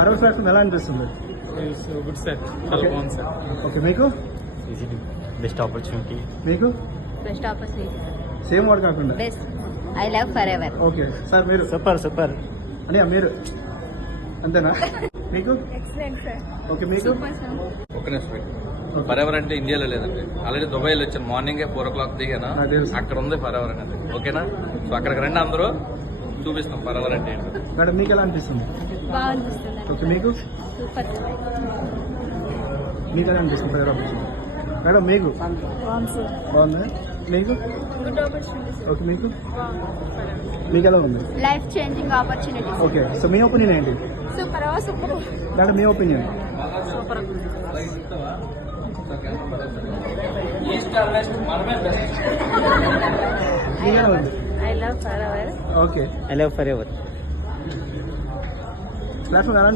Forever platform ఎలా అనిపిస్తుంది? Good sir, చాలా బాగుంది సార్. ఓకే, మీకు బెస్ట్ ఆపర్చునిటీ. మీకు బెస్ట్ ఆపర్చునిటీ. సేమ్ వర్డ్ కాకుండా best. I love forever. Okay sir, మీరు సూపర్ అని మీరు అంతేనా? మీకు ఎక్సలెంట్ సార్. ఓకే, మీకు ఒక్క నిమిషం. ఫర్ ఎవర్ అంటే ఇండియాలో లేదండి, ఆల్రెడీ దుబాయ్లో వచ్చాను. మార్నింగ్ 4 o'clock దిగాను, నాకు తెలుసు. అక్కడ ఉంది ఫర్ ఎవర్ అనేది. ఓకేనా? సో అక్కడికి రండి, అందరూ చూపిస్తాం ఫర్ ఎవర్ అంటే ఏంటో. మేడం మీకు ఎలా అనిపిస్తుంది? బాగా అనిపిస్తుంది. ఓకే, మీకు సూపర్. మీకు ఎలా అనిపిస్తుంది ఫరెవర్ ఆపర్చునిటీ? మేడం మీకు బాగుంది. మీకు గుడ్ ఆపర్చునిటీ. ఓకే, మీకు మీకు ఎలా ఉంది? Life changing opportunity. Okay, so మీ ఒపీనియన్ ఏంటి? సూపర్ సూపర్ మేడం మీ opinion? Super. East and west మనమే బెస్ట్. మీకు ఎలా ఉంది? I love forever. Okay, I love forever. Platform ఎలా అనిపిస్తుంది?